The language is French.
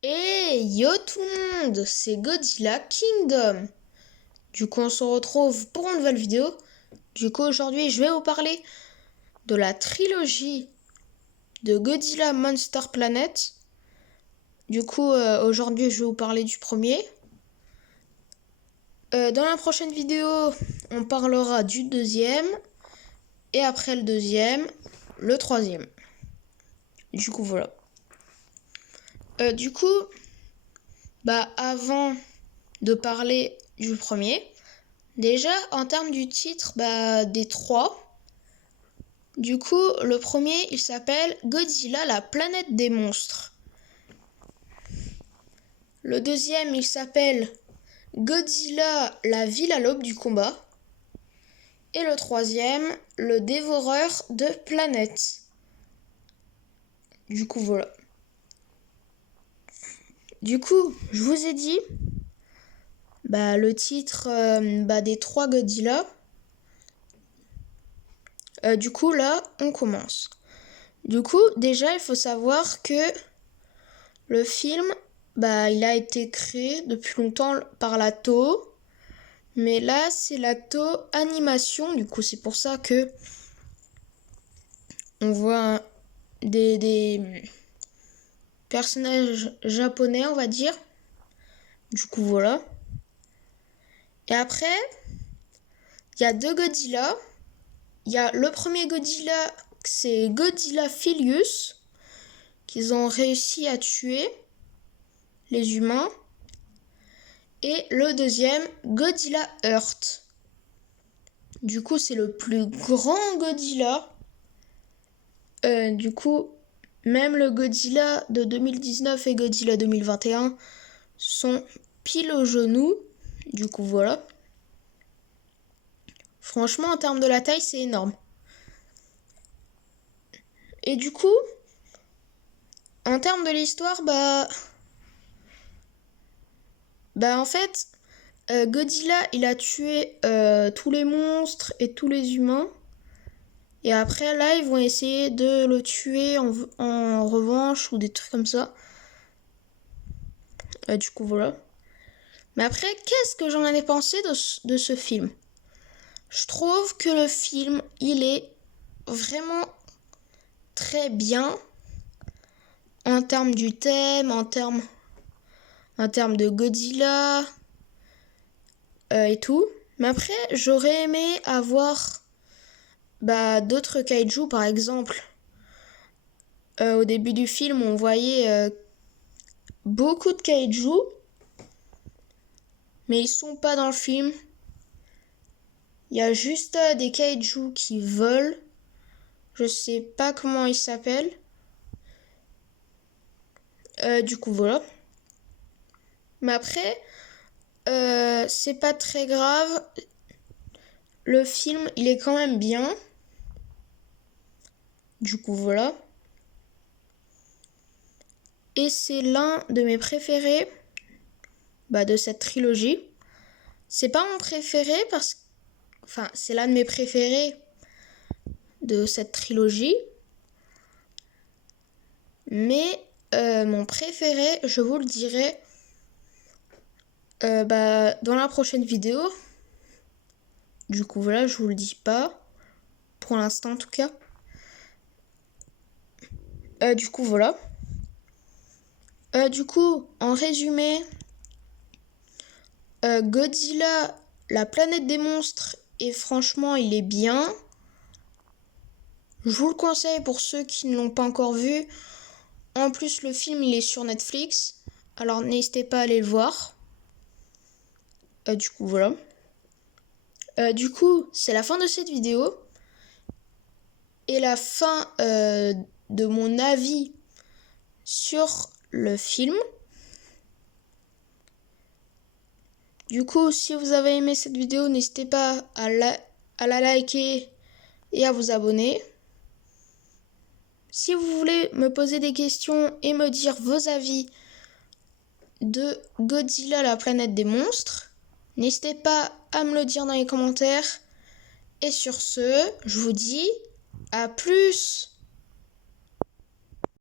Hey yo tout le monde, c'est Godzilla Kingdom. Du coup on se retrouve pour une nouvelle vidéo. Du coup aujourd'hui je vais vous parler de la trilogie de Godzilla Monster Planet. Du coup aujourd'hui je vais vous parler du premier. Dans la prochaine vidéo on parlera du deuxième. Et après le deuxième, le troisième. Du coup voilà. Avant de parler du premier, déjà en termes du titre des trois, du coup le premier il s'appelle Godzilla la planète des monstres. Le deuxième il s'appelle Godzilla la ville à l'aube du combat. Et le troisième, le dévoreur de planètes. Du coup voilà. Du coup je vous ai dit le titre des trois Godzilla. Du coup là on commence. Du coup déjà il faut savoir que le film il a été créé depuis longtemps par la Toho, mais là c'est la Toho Animation. Du coup c'est pour ça que on voit des personnages japonais, on va dire. Du coup voilà. Et après il y a deux Godzilla. Il y a le premier Godzilla, c'est Godzilla Filius, qu'ils ont réussi à tuer les humains. Et le deuxième, Godzilla Earth. Du coup, c'est le plus grand Godzilla. Du coup, même le Godzilla de 2019 et Godzilla 2021 sont pile au genou. Du coup, voilà. Franchement, en termes de la taille, c'est énorme. Et du coup, en termes de l'histoire, en fait, Godzilla, il a tué tous les monstres et tous les humains. Et après, là, ils vont essayer de le tuer en revanche ou des trucs comme ça. Du coup, voilà. Mais après, qu'est-ce que j'en ai pensé de ce film ? Je trouve que le film, il est vraiment très bien en termes du thème, en termes de Godzilla et tout. Mais après, j'aurais aimé avoir d'autres kaiju, par exemple. Au début du film, on voyait beaucoup de kaiju, mais ils sont pas dans le film. Il y a juste des kaiju qui volent. Je sais pas comment ils s'appellent. Du coup, voilà. Mais après, c'est pas très grave. Le film, il est quand même bien. Du coup, voilà. Et c'est l'un de mes préférés de cette trilogie. C'est pas mon préféré c'est l'un de mes préférés de cette trilogie. Mais mon préféré, je vous le dirai dans la prochaine vidéo. Du coup, voilà, je vous le dis pas. Pour l'instant, en tout cas. Du coup, voilà. Du coup, en résumé, Godzilla, la planète des monstres, et franchement, il est bien. Je vous le conseille pour ceux qui ne l'ont pas encore vu. En plus, le film, il est sur Netflix. Alors, n'hésitez pas à aller le voir. Du coup, voilà. Du coup, c'est la fin de cette vidéo. Et la fin de mon avis sur le film. Du coup, si vous avez aimé cette vidéo, n'hésitez pas à la liker et à vous abonner. Si vous voulez me poser des questions et me dire vos avis de Godzilla, la planète des monstres, n'hésitez pas à me le dire dans les commentaires. Et sur ce, je vous dis à plus!